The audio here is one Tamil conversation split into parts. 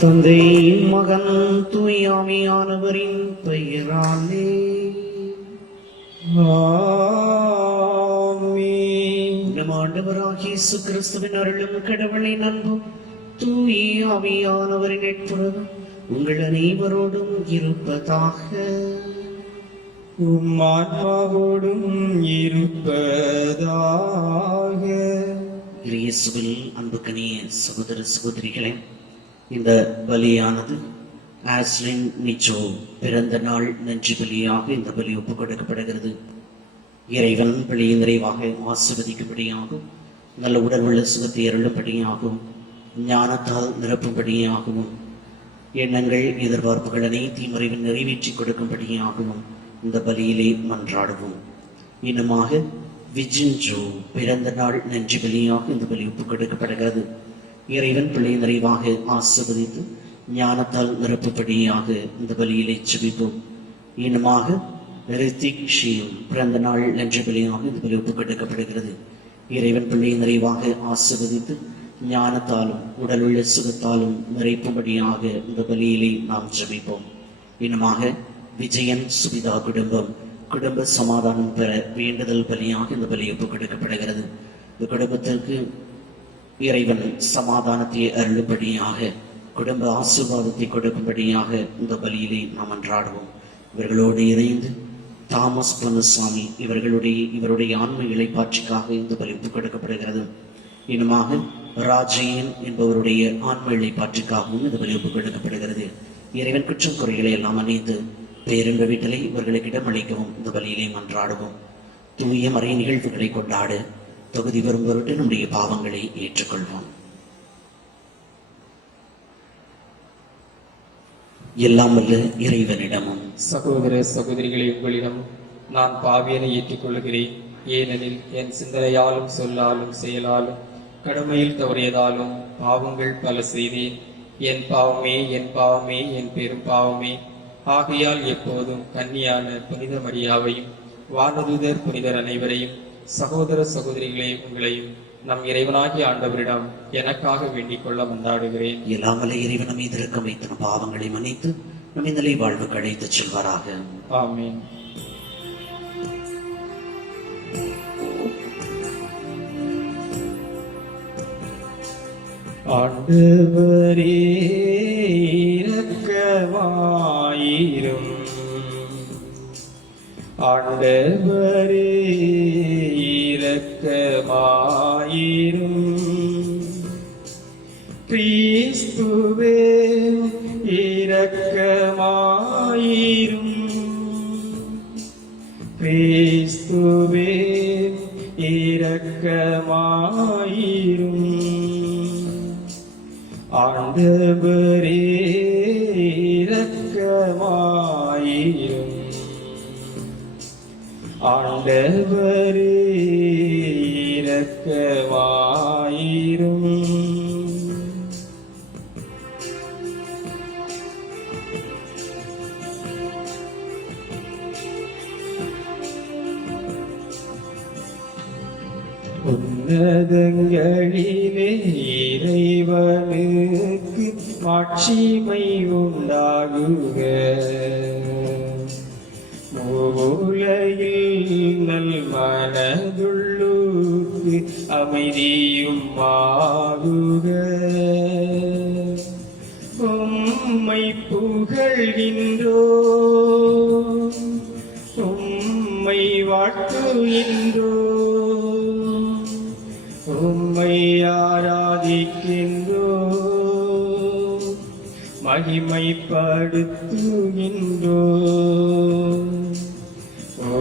தந்தை மகன் தூயாமியானவரின் பெயராலே நம் ஆண்டவராகிய இயேசு கிறிஸ்துவின் அருளும் கடவுளின் அன்பும் தூயாமியானவரின் நட்புறவும் உங்கள் அனைவரோடும் இருப்பதாக. ஆன்மாவோடும் இருப்பதாக. இயேசுவில் அன்புக்கனிய சகோதர சகோதரிகளே, இந்த பலியானது ஆஸ்லின் நிச்சோ பிறந்த நாள் நன்றி பலியாக இந்த பலி ஒப்புக் கொடுக்கப்படுகிறது. இறைவன் பலியை நிறைவாக ஆசீர்வதிக்கும்படியாகவும் நல்ல உடல் உள்ள சுகத்தை அருளும்படியாகவும் ஞானத்தால் நிரப்பும்படியாகவும் எண்ணங்கள் எதிர்பார்ப்புகள் அனைத்தையும் இறைவன் நிறைவேற்றி கொடுக்கும்படியாகவும் இந்த பலியிலே மன்றாடுவோம். இன்னுமாக விஜின்ஜோ பிறந்த நாள் நன்றி பலியாக இந்த பலி ஒப்புக் கொடுக்கப்படுகிறது. இறைவன் பிள்ளையை நிறைவாக ஆசீர்வதித்து ஞானத்தால் நிரப்பும்படியாக இந்த பலியிலே ஜெபிப்போம். இன்னுமாக ரித்திக் ஷியும் பிறந்த நாள் நன்றி பலியாக இந்த பலி ஒப்புக் கொடுக்கப்படுகிறது. இறைவன் பிள்ளையை நிறைவாக ஆசீர்வதித்து ஞானத்தாலும் உடல் உள்ள சுகத்தாலும் நிறைப்பும்படியாக இந்த பலியிலே நாம் ஜெபிப்போம். இன்னுமாக விஜயன் சுபிதா குடும்ப சமாதானம் பெற வேண்டுதல் பலியாக இந்த பலி ஒப்புக் கொடுக்கப்படுகிறது. இந்த குடும்பத்திற்கு இறைவன் சமாதானத்தை அருளும்படியாக குடும்ப ஆசீர்வாதத்தை கொடுக்கும்படியாக இந்த பலியிலே நாம் அன்றாடுவோம். இவர்களோடு இணைந்து தாமஸ் பொன்னுசாமி இவருடைய ஆன்ம இளைப்பாட்சிக்காக இந்த பலி ஒப்புக் கொடுக்கப்படுகிறது. இன்னுமாக ராஜையன் என்பவருடைய ஆன்ம இளைப்பாட்சிக்காகவும் இந்த பலி ஒப்புக் கொடுக்கப்படுகிறது. இறைவன் குற்றம் குறைகளை எல்லாம் அணிந்து பேரின்ப வீட்டிலே இவர்களுக்கு இடமளிக்கவும் இந்த பலியிலே மன்றாடுவோம். தூய மறை நிகழ்வுகளை கொண்டாட தொகுதி வரும் பொருட்டு நம்முடைய பாவங்களை ஏற்றுக்கொள்வோம். எல்லாம் வல்ல இறைவனிடமும் சகோதர சகோதரிகளை உங்களிடம் நான் பாவியனை ஏற்றுக்கொள்கிறேன். ஏனெனில் என் சிந்தனையாலும் சொல்லாலும் செயலாலும் கடமையில் தவறியதாலும் பாவங்கள் பல செய்தேன். என் பாவமே என் பாவமே என் பெரும் பாவமே. ஆகையால் எப்போதும் கன்னியான புனித மரியாவையும் வானதூதர் புனிதர் அனைவரையும் சகோதர சகோதரிகளே உங்களையும் நம் இறைவனாகிய ஆண்டவரிடம் எனக்காக வேண்டிக் கொள்ள மன்றாடுகிறேன். எல்லாமலை இறைவன் மீது இரக்கம் வைத்து நம் பாவங்களை மன்னித்து நம் நிலை வாழ்வுக்கு அழைத்துச் செல்வாராக. ஆமீன். ஆண்டவரே இரக்கமாயிரும். ஆண்டவரே இரக்கமாயிரும். கிறிஸ்துவே இரக்கமாயிரும். கிறிஸ்துவே இரக்கமாயிரும். ஆண்டவரே இரக்கமாயிரும். ஆண்டவரே இரக்கமாயிரும். உன்னதங்களிலே இறைவனுக்கு மாட்சிமை உண்டாகுக. மூலையில் நல் மனதுள்ளூர்க்கு அமைதியும் ஆகுக. உம்மை புகழ்கின்றோ உம்மை வாழ்த்துகின்றோ உம்மை ஆராதிக்கின்றோ மகிமைப்படுத்துகின்றோ.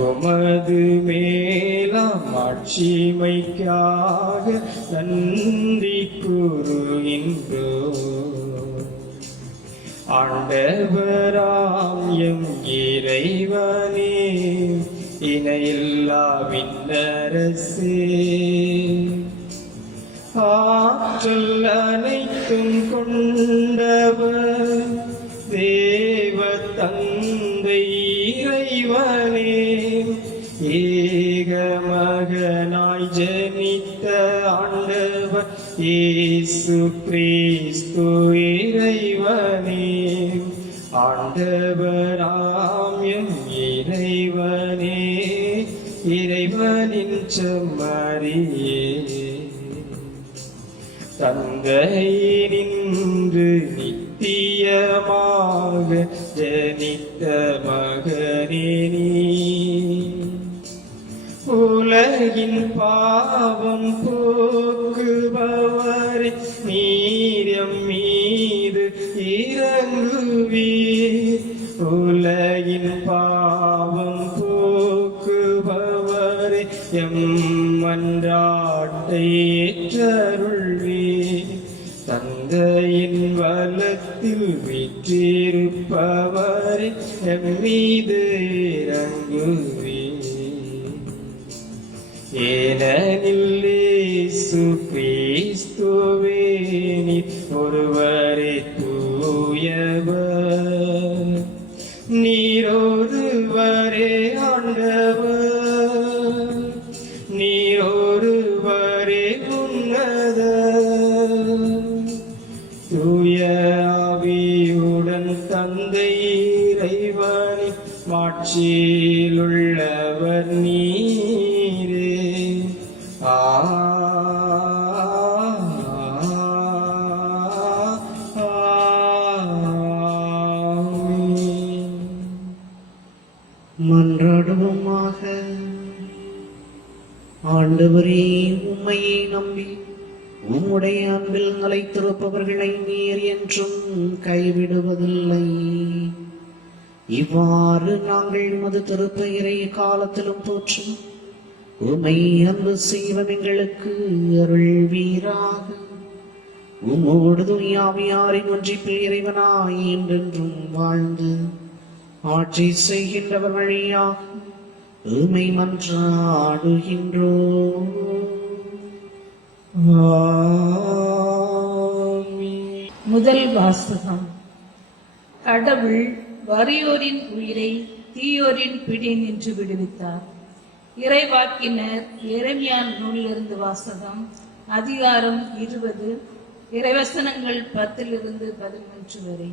உமது மேலாம் ஆட்சிமைக்காக நன்றி கூறுகின்றோ. ஆண்டவராம் எம் இறைவனே இணையில்லா விண்ணரசே, ஆற்றலும் ஆற்றல் அனைத்தும் கொண்டவர் தேவ தந்தை இறைவனே, ஏக மகனாய் ஜனித்த ஆண்டவர் இயேசு கிறிஸ்து இறைவனே, ஆண்டவராம் எம் இறைவனே, இறைவனின் செம்மறியே, தந்தை நின்று நித்தியமாக ஜனித்த மகனே நீ, உலகின் பாவம் போக்குபவரே, நீரம் மீது இறங்குவீர். உலகின் பாவம் போக்குபவரே, எம் மன்றாட்டை ஏற்றருள்வீர். தந்தையின் வலத்தில் வீற்றிருப்பவரே, எம் மீது இறங்குவீர். ஏனெனில் இயேசு கிறிஸ்துவே நீர் ஒருவரே தூயவர், நீர் ஒருவரே ஆண்டவர், நீர் ஒருவரே உன்னதர். தூய ஆவியுடன் தந்தை இறைவனின் மாட்சியில் உள்ளவர் நீரே. மன்றாடுவோமாக. ஆண்டவரே, உம்மையை நம்பி உம்முடைய அன்பில் நிலைத்திருப்பவர்களை நீர் என்றும் கைவிடுவதில்லை. இவ்வாறு நாங்கள் உமது திருப்பெயரை காலத்திலும் போற்றும் உம்மை அன்பு செய்வன் எங்களுக்கு அருள்வீராக. உம்மோடு தூய ஆவியாரின் ஒன்றிப்பில் இறைவனாய் என்றென்றும் வாழ்ந்து ஆட்சி செய்கின்றவர் வழியாக உம்மை மன்றாடுகின்றோம். முதல் வாசகம். கடவுள் வறியோரின் உயிரை தீயோரின் பிடி நின்று விடுவித்தார். இறைவாக்கினர் எரேமியா நூலிலிருந்து வாசகம். அதிகாரம் 20, இறைவசனங்கள் 10-11 வரை.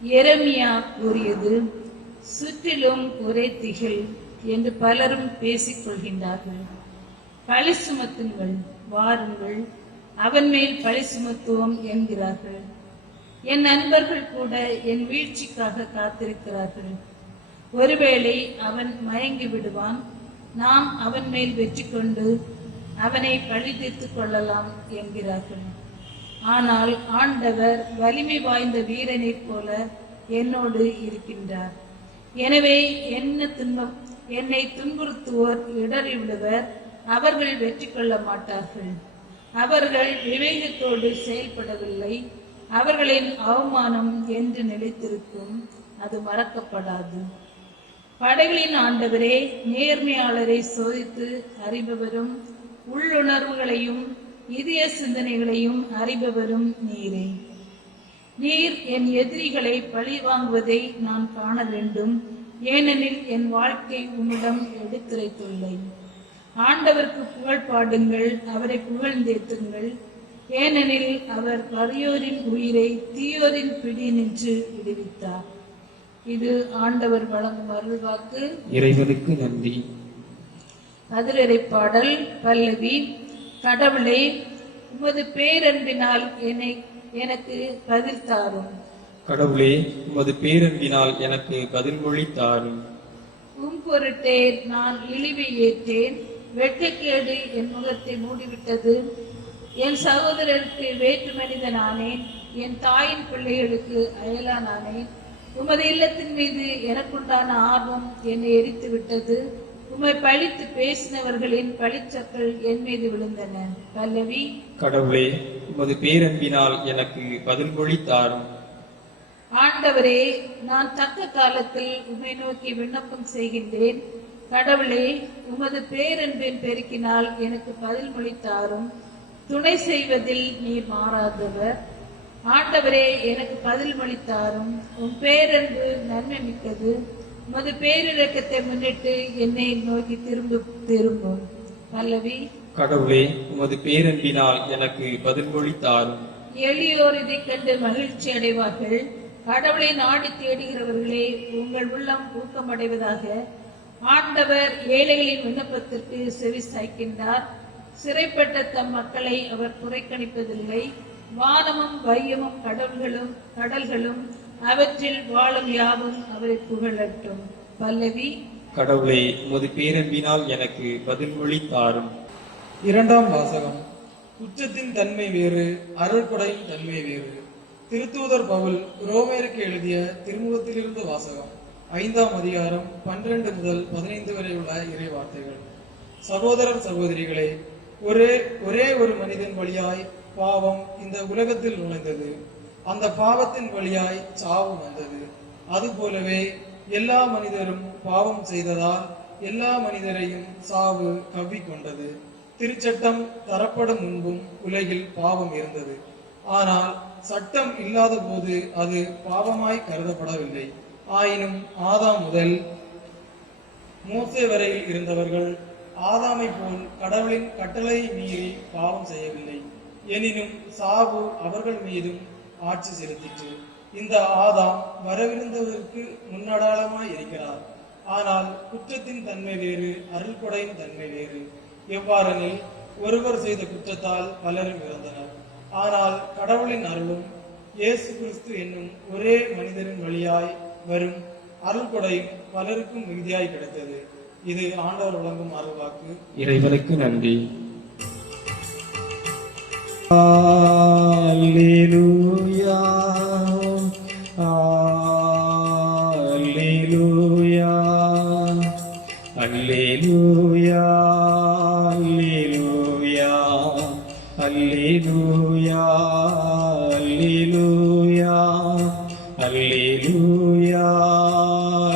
எரேமியா கூறியது, சுற்றிலும் ஒரே திகில் என்று பலரும் பேசிக் கொள்கின்றார்கள். பழி சுமத்துங்கள், வாருங்கள், அவன் மேல் பழி சுமத்துவோம் என்கிறார்கள். என் நண்பர்கள் கூட என் வீழ்ச்சிக்காக காத்திருக்கிறார்கள். ஒருவேளை அவன் மயங்கி விடுவான், நாம் அவன் மேல் வெற்றி கொண்டு அவனை பழி தீர்த்துக் கொள்ளலாம் என்கிறார்கள். ஆனால் ஆண்டவர் வலிமை வாய்ந்த வீரனைப் போல என்னோடு இருக்கின்றார். எனவே என்னை துன்புறுத்துவோர் இடறி விடுவர், அவர்கள் வெற்றி கொள்ள மாட்டார்கள். அவர்கள் விவேகத்தோடு செயல்படவில்லை. அவர்களின் அவமானம் என்று நிலைத்திருக்கும், அது மறக்கப்படாது. படைகளின் ஆண்டவரே, நேர்மையாளரை சோதித்து அறிபவரும் உள்ளுணர்வுகளையும் இதய சிந்தனைகளையும் அறிபவரும் நீரே. நீர் என் எதிரிகளை பழி வாங்குவதை நான் காண வேண்டும், ஏனெனில் என் வாழ்க்கை உம்மிடம் எடுத்துரைத்துள்ளேன். ஆண்டவருக்கு புகழ் பாடுங்கள், அவரை புகழ்ந்தேத்துங்கள், ஏனெனில் அவர் வறியோரின் உயிரை தீயோரின் பிடி நின்று விடுவித்தார். இது ஆண்டவர் வழங்கும் அருள்வாக்கு. இறைவனுக்கு நன்றி. பதிலுரை பாடல். பல்லவி. கடவுளே, உமது பேரன்பினால் எனக்கு பதில் தாரும். கடவுளே, உமது பேரன்பினால் எனக்கு பதில்மொழி தாரும். உம் பொருட்டே நான் இழிவை ஏற்றேன், வெட்கக்கேடு என் முகத்தை மூடிவிட்டது. என் சகோதரருக்கு வேற்று மனிதனானேன், என் தாயின் பிள்ளைகளுக்கு அயலானானேன். உமது இல்லத்தின் மீது எனக்குண்டான ஆர்வம் என்னை எரித்து விட்டது. உம்மை பழித்து பேசினவர்களின் பழிச்சொற்கள் என் மீது விழுந்தன. பல்லவி. கடவுளே, உமது பேரன்பினால் எனக்கு பதில்மொழி தாரும். ஆண்டவரே, நான் தக்க காலத்தில் உம்மை நோக்கி விண்ணப்பம் செய்கின்றேன். கடவுளே, உமது பேரன்பின் பெருக்கினால் எனக்கு பதில்மொழி தாரும். துணை செய்வதில் நீர் மாறாதவர். ஆண்டவரே, எனக்கு பதில் மளித்தாரும். உம் பேரன்பு நன்மை மிக்கது. உமது பேரிரக்கத்தை முன்னிட்டு என்னை நோக்கி திரும்பும். பல்லவி. கடவுளே, உமது பேரன்பினால் எனக்கு பதில்மொழி தாரும். எளியோர் இதை கண்டு மகிழ்ச்சி அடைவார்கள். கடவுளை நாடி தேடுகிறவர்களே, உங்கள் உள்ளம் ஊக்கமடைவதாக. ஆண்டவர் ஏழைகளின் விண்ணப்பத்திற்கு செவி சாய்க்கின்றார். சிறைப்பட்ட தம் மக்களை அவர் புறக்கணிப்பதில்லை. வானமும் வையமும் கடல்களும் அவற்றில் வாழும் யாவும் அவரை புகழட்டும். பல்லவி. கடவுளே, உமது பேரன்பினால் எனக்கு பதில்மொழி தாரும். இரண்டாம் வாசகம். குற்றத்தின் தன்மை வேறு, அருள்கொடையின் தன்மை வேறு. திருத்தூதர் பவுல் ரோமேருக்கு எழுதிய திருமுகத்திலிருந்து வாசகம். 5ஆம் அதிகாரம் 12 முதல் 15 வரை உள்ள இறை வார்த்தைகள். சகோதரர் சகோதரிகளே, ஒரே ஒரு மனிதன் வழியாய் பாவம் இந்த உலகத்தில் நுழைந்தது. அந்த பாவத்தின் வழியாய் சாவு வந்தது. அதுபோலவே எல்லா மனிதரும் பாவம் செய்ததால் எல்லா மனிதரையும் சாவு கவ்விக்கொண்டது. திருச்சட்டம் தரப்படும் முன்பும் உலகில் பாவம் இருந்தது. ஆனால் சட்டம் இல்லாத போது அது பாவமாய் கருதப்படவில்லை. ஆயினும் ஆதாம் முதல் மோசே வரையில் இருந்தவர்கள் ஆதாமை போல் கடவுளின் கட்டளையை மீறி பாவம் செய்யவில்லை. எனினும் சாவு அவர்கள் மீதும் ஆட்சி செலுத்திற்று. இந்த ஆதாம் வரவிருந்ததற்கு முன்னடாளமாய் இருக்கிறார். ஆனால் குற்றத்தின் தன்மை வேறு, அருள்கொடையின் தன்மை வேறு. எவ்வாறெனில், ஒருவர் செய்த குற்றத்தால் பலரும் இறந்தனர். ஆனால் கடவுளின் அருளும் இயேசு கிறிஸ்து என்னும் ஒரே மனிதரின் வழியாய் வரும் அருள்கொடையும் பலருக்கும் மிகுதியாய் கிடைத்தது. இது ஆண்டவர் வழங்கும் அருள்வாக்கு. இறைவனுக்கு நன்றி. அல்லேலூயா, அல்லேலூயா, அல்லேலூயா, அல்லேலூயா, அல்லேலூயா, அல்லேலூயா, அல்லேலூயா,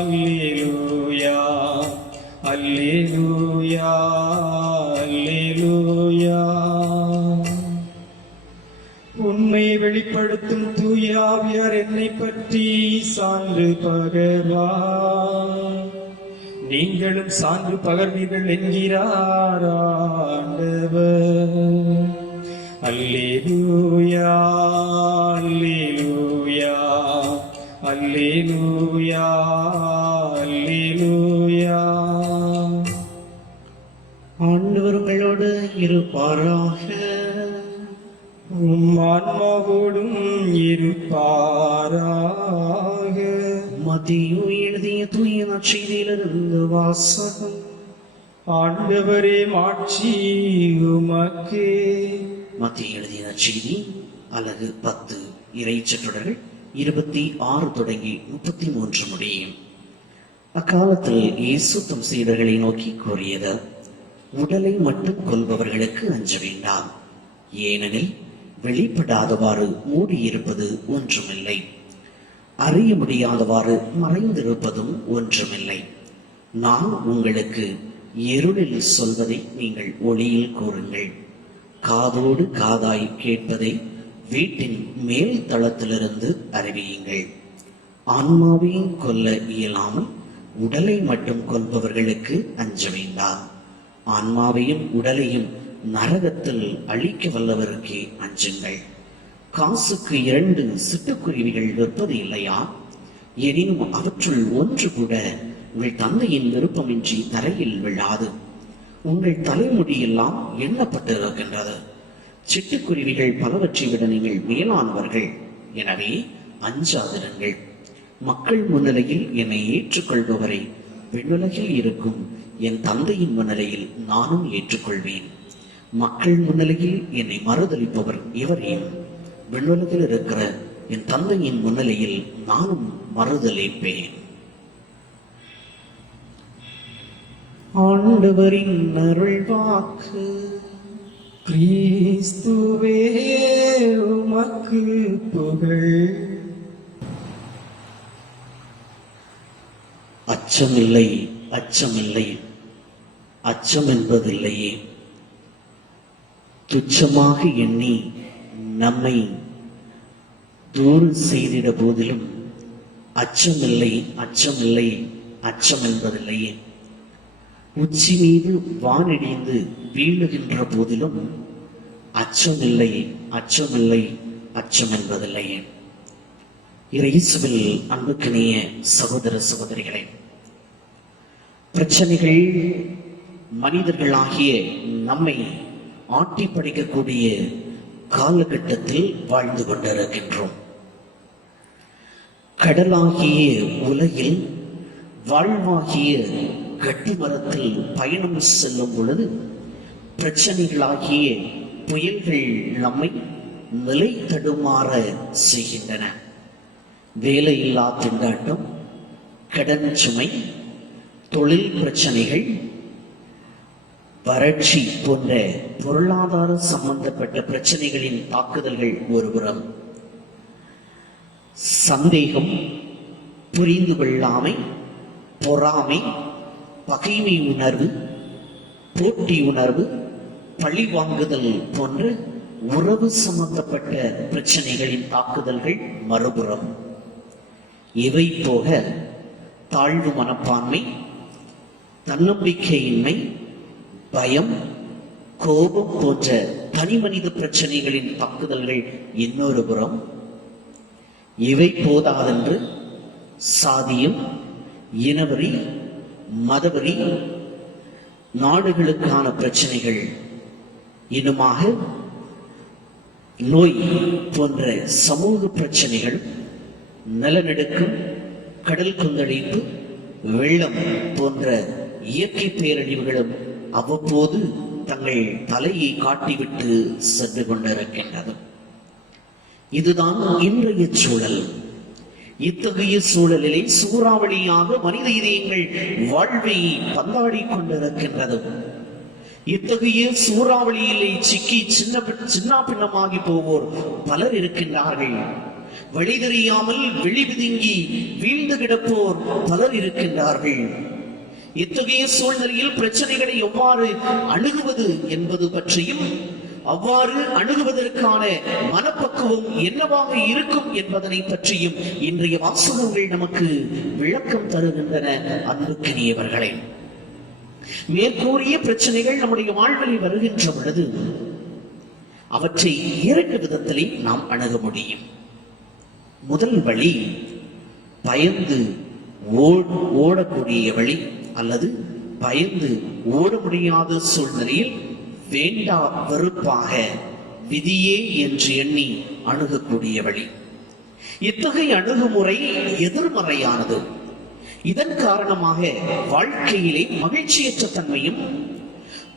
அல்லேலூயா, அல்லேலூயா, அல்லேலூயா. உண்மையை வெளிப்படுத்தும் தூய ஆவியார் என்னை பற்றி சான்று பகர்வார். நீங்களும் சான்று பகர்வீர்கள் என்கிறார் ஆண்டவர். அல்லேலூயா, அல்லேலூயா, அல்லேலூயா, அல்லேலூயா. ஆண்டவர் உங்களோடு இருப்பாராக. உம் ஆன்மாவோடும் இருப்பாராக. மத்தியு எழுதிய தூய நற்செய்தியிலிருந்து வாசகம். ஆண்டவரே, மாட்சி உமக்கே. மத்திய எழுதிய நற்செய்தி அலகு 10 இறைச்சொற்றொடர்கள் 26 தொடங்கி 33 முடியும். அக்காலத்தில் இயேசு தம் சீடர்களை நோக்கி கூறியது, உடலை மட்டும் கொல்பவர்களுக்கு அஞ்ச வேண்டாம். ஏனெனில் வெளிப்படாதவாறு மூடியிருப்பது ஒன்றுமில்லை, அறிய முடியாதவாறு மறைந்திருப்பதும் ஒன்றுமில்லை. நான் உங்களுக்கு இருளில் சொல்வதை நீங்கள் ஒளியில் கூறுங்கள். காதோடு காதாய் கேட்பதை வீட்டின் மேல் தளத்திலிருந்து அறிவியுங்கள். ஆன்மாவையும் கொல்ல இயலாமல் உடலை மட்டும் கொல்பவர்களுக்கு அஞ்ச வேண்டாம். ஆன்மாவையும் உடலையும் நரகத்தில் அழிக்க வல்லவருக்கே அஞ்சுங்கள். காசுக்கு 2 சிட்டுக்குருவிகள் விற்பது இல்லையா? எனினும் அவற்றுள் ஒன்று கூட உங்கள் தந்தையின் விருப்பமின்றி தரையில் விழாது. உங்கள் தலைமுடியெல்லாம் எண்ணப்பட்டிருக்கின்றது. சிட்டுக்குருவிகள் பலவற்றை விட நீங்கள் மேலானவர்கள். எனவே அஞ்சாதிருங்கள். மக்கள் முன்னிலையில் என்னை ஏற்றுக்கொள்பவரை விண்ணுலகில் இருக்கும் என் தந்தையின் முன்னிலையில் நானும் ஏற்றுக்கொள்வேன். மக்கள் முன்னிலையில் என்னை மறுதலிப்பவர் எவரையும் விண்ணுலகில் இருக்கிற என் தந்தையின் முன்னிலையில் நானும் மறுதலிப்பேன். ஆண்டவரின் அருள்வாக்கு. கிறிஸ்துவே, உமக்கு புகழ். அச்சமில்லை, அச்சமில்லை, அச்சம் என்பதில்லையே. துச்சமாக எண்ணி நம்மை தூறு செய்திட போதிலும் அச்சமில்லை, அச்சமில்லை, அச்சம் என்பதில்லையே. உச்சி மீது வானிடிந்து வீழுகின்ற போதிலும் அச்சமில்லை, அச்சமில்லை, அச்சம் என்பதில்லையே. இயேசுவில் அன்புக்கினிய சகோதர சகோதரிகளே, பிரச்சனைகள் மனிதர்களாகிய நம்மை ஆட்டி படைக்கக்கூடிய காலகட்டத்தில் வாழ்ந்து கொண்டிருக்கின்றோம். கடலாகிய உலகில் வாழ்வாகிய கட்டுமரத்தில் பயணம் செல்லும் பொழுது பிரச்சனைகளாகிய புயல்கள் நம்மை நிலை தடுமாற செய்கின்றன. வேலையில்லா திண்டாட்டம், கடன் சுமை, தொழில் பிரச்சனைகள், வறட்சி போன்ற பொருளாதார சம்பந்தப்பட்ட பிரச்சனைகளின் தாக்குதல்கள் ஒருபுறம், சந்தேகம், புரிந்து கொள்ளாமை, பொறாமை, பகைமை உணர்வு, போட்டி உணர்வு, பழி வாங்குதல் போன்ற உறவு சம்பந்தப்பட்ட பிரச்சனைகளின் தாக்குதல்கள் மறுபுறம். இவை போக தாழ்வு மனப்பான்மை, தன்னம்பிக்கையின்மை, பயம், கோபம் போன்ற தனி மனித பிரச்சனைகளின் தாக்குதல்கள் இன்னொரு புறம். இவை போதாதென்று சாதியம், இனவரி, மதவரி, நாடுகளுக்கான பிரச்சனைகள், இன்னுமாக நோய் போன்ற சமூக பிரச்சனைகள், நிலநடுக்கம், கடல் கொந்தளிப்பு, வெள்ளம் போன்ற இயற்கை பேரழிவுகளும் அவ்வப்போது தங்கள் தலையை காட்டிவிட்டு சென்று கொண்டிருக்கின்றது. இதுதான் இன்றைய சூழல். இத்தகைய சூழலிலே சூறாவளியாக மனித இதயங்கள் வாழ்வை பந்தாடி கொண்டிருக்கின்றது. இத்தகைய சூறாவளியிலே சிக்கி சின்ன பின்னமாகி போவோர் பலர் இருக்கின்றார்கள். வழி தெரியாமல் விழிபிதுங்கி வீழ்ந்து கிடப்போர் பலர் இருக்கின்றார்கள். இத்தகைய சூழ்நிலையில் பிரச்சனைகளை எவ்வாறு அணுகுவது என்பது பற்றியும், அவ்வாறு அணுகுவதற்கான மனப்பக்குவம் என்னவாக இருக்கும் என்பதனை பற்றியும் இன்றைய வாசகங்கள் நமக்கு விளக்கம் தருகின்றன. அன்புக்கினியவர்களே, மேற்கூறிய பிரச்சனைகள் நம்முடைய வாழ்வில் வருகின்ற பொழுது அவற்றை இரண்டு விதத்திலே நாம் அணுக முடியும். முதல் வழி பயந்து ஓடக்கூடிய வழி, அல்லது பயந்து ஓட முடியாத சூழ்நிலையில் வேண்டா வெறுப்பாக விதியே என்று எண்ணி அணுகக்கூடிய வழி. இத்தகைய அணுகுமுறை எதிர்மறையானது. இதன் காரணமாக வாழ்க்கையிலே மகிழ்ச்சியற்ற தன்மையும்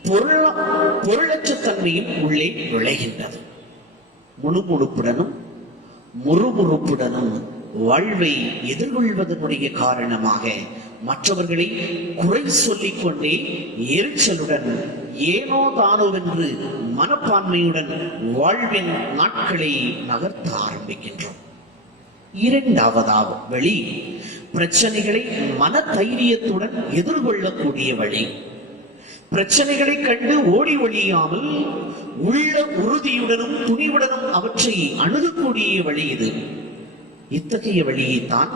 பொருளற்ற தன்மையும் உள்ளே விளைகின்றது. முணுமுணுப்புடனும் முறுமுறுப்புடனும் வாழ்வை எதிர்கொள்வதனுடைய காரணமாக மற்றவர்களை குறை சொல்லிக் கொண்டே எரிச்சலுடன் ஏனோ தானோ என்று மனப்பான்மையுடன் வாழ்வின் நாட்களை நகர்த்த ஆரம்பிக்கின்றோம். இரண்டாவதாக வழி பிரச்சனைகளை மன தைரியத்துடன் எதிர்கொள்ளக்கூடிய வழி. பிரச்சனைகளை கண்டு ஓடி ஒழியாமல் உள்ள உறுதியுடனும் துணிவுடனும் அவற்றை அணுகக்கூடிய வழி இது. இத்தகைய வழியைத்தான்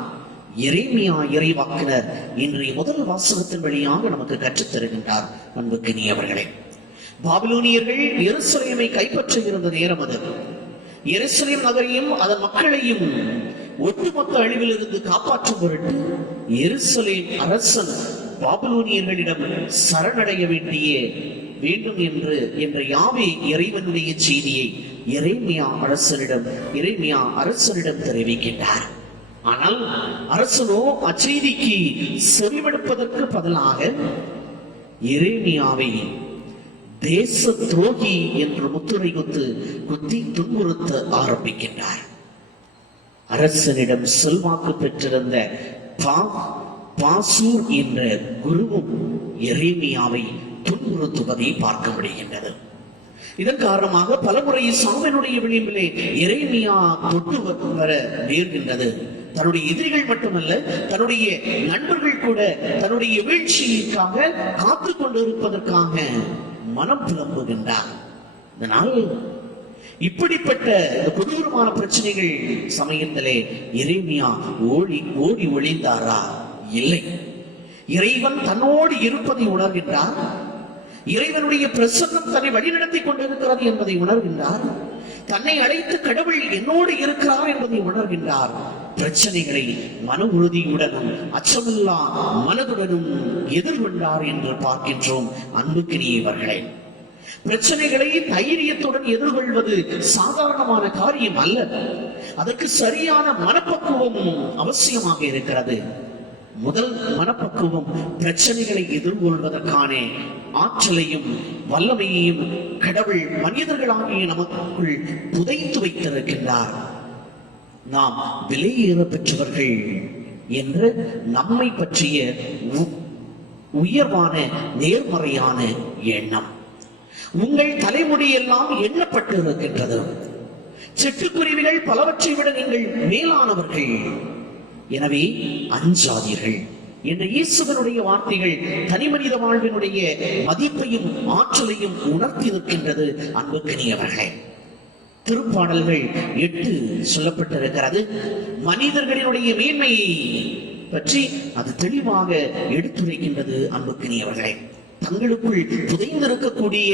எரேமியா இறைவாக்கினர் இன்றைய முதல் வாசகத்தின் வழியாக நமக்கு கற்றுத் தருகின்றார். அன்புக்கினியவர்களே, பாபிலோனியர்கள் எருசலேமை கைப்பற்றுகின்ற நேரம் அது. எருசலேம் நகரையும் அதன் மக்களையும் ஒட்டுமொத்த அழிவிலிருந்து காப்பாற்றும் பொருட்டு எருசலேம் அரசன் பாபிலோனியர்களிடம் சரணடைய வேண்டும் என்ற யாவே இறைவனுடைய செய்தியை எரேமியா அரசனிடம் தெரிவிக்கின்றார். ஆனால் அரசனோ அச்செய்திக்கு செவிமடுப்பதற்கு பதிலாக எரேமியாவை தேச துரோகி என்று முத்துரை குத்தி துன்புறுத்த ஆரம்பிக்கின்றார். அரசனிடம் செல்வாக்கு பெற்றிருந்த பாசூர் என்ற குருவும் எரேமியாவை துன்புறுத்துவதை பார்க்க முடிகின்றது. இதன் காரணமாக பலமுறை சாவினுடைய விளிம்பிலே எரேமியா தொட்டு வர நேர்கின்றது. தன்னுடைய எதிரிகள் மட்டுமல்ல, தன்னுடைய நண்பர்கள் கூட தன்னுடைய வீழ்ச்சிக்காக காத்து கொண்டிருப்பதற்காக மனம் புலம்புகின்றார். இதனால் இப்படிப்பட்ட இந்த கொடூரமான பிரச்சனைகள் சமயத்திலே எரேமியா ஓடி ஒளிந்தாரா? இல்லை. இறைவன் தன்னோடு இருப்பதை உணர்கின்றார். இறைவனுடைய பிரசன்னம் தன்னை வழிநடத்தி கொண்டிருக்கிறது என்பதை உணர்கின்றார். தன்னை அழைத்து கடவுள் என்னோடு இருக்கிறார் என்பதை உணர்கின்றார். பிரச்சனைகளை மன உறுதியுடனும் அச்சமில்லா மனதுடனும் எதிர்கொண்டார் என்று பார்க்கின்றோம். அன்புக்கினியவர்களே, பிரச்சனைகளை தைரியத்துடன் எதிர்கொள்வது சாதாரணமான காரியம் அல்ல. அதற்கு சரியான மனப்பக்குவம் அவசியமாக இருக்கிறது. முதல் மனப்பக்குவம் பிரச்சனைகளை எதிர்கொள்வதற்கான ஆற்றலையும் வல்லமையையும் கடவுள் மனிதர்களாகிய நமக்குள் புதைத்து வைத்திருக்கின்றார். நாம் விலையேற பெற்றவர்கள் என்று நம்மை பற்றிய உயர்வான நேர்மறையான எண்ணம் உங்கள் தலைமுடியெல்லாம் எண்ணப்பட்டு இருக்கின்றது. சிட்டுக்குருவிகள் பலவற்றை விட நீங்கள் மேலானவர்கள், எனவே அஞ்சாதீர்கள் என்ற இயேசுவனுடைய வார்த்தைகள் தனி மனித வாழ்வினுடைய மதிப்பையும் ஆற்றலையும் உணர்த்தி இருக்கின்றது. அன்புக்கினியவர்களே, திருப்பாடல்கள் 8 சொல்லப்பட்டிருக்கிறது. மனிதர்களினுடைய மேன்மையை பற்றி அது தெளிவாக எடுத்துரைக்கின்றது. அன்புக்கினியவர்களே, தங்களுக்குள் புதைந்திருக்கக்கூடிய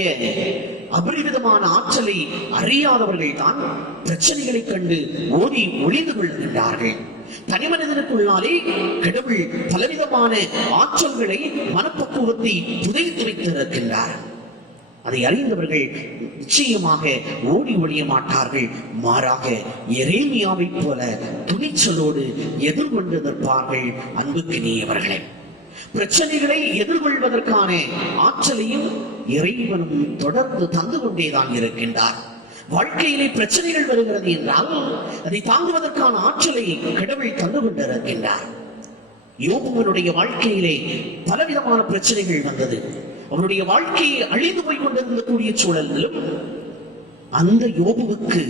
அபரிவிதமான ஆற்றலை அறியாதவர்கள் தான் பிரச்சனைகளை கண்டு ஓடி ஒளிந்து கொள்கின்றார்கள். தனி மனிதனுக்குள்ளாலே கடவுள் பலவிதமான ஆற்றல்களை மனப்பக்குவத்தை புதைத்து வைத்திருக்கின்றார். அதை அறிந்தவர்கள் நிச்சயமாக ஓடி ஒழிய மாட்டார்கள். மாறாக எரேமியாவை போல துணிச்சலோடு எதிர்கொண்டு நிற்பார்கள். அன்புக்கினியவர்களே, பிரச்சனைகளை எதிர்கொள்வதற்கான ஆற்றலையும் இறைவனும் தொடர்ந்து தந்து கொண்டேதான் இருக்கின்றார். வாழ்க்கையிலே பிரச்சனைகள் வருகிறது என்றால் அதை தாங்குவதற்கான ஆற்றலை கடவுள் தந்து கொண்டிருக்கின்றார். யோபுவனுடைய வாழ்க்கையிலே பலவிதமான பிரச்சனைகள் வந்தது. அவருடைய வாழ்க்கையை அழிந்து போய் கொண்டிருந்தக்கூடிய சூழலிலும் அந்த யோபுவுக்கு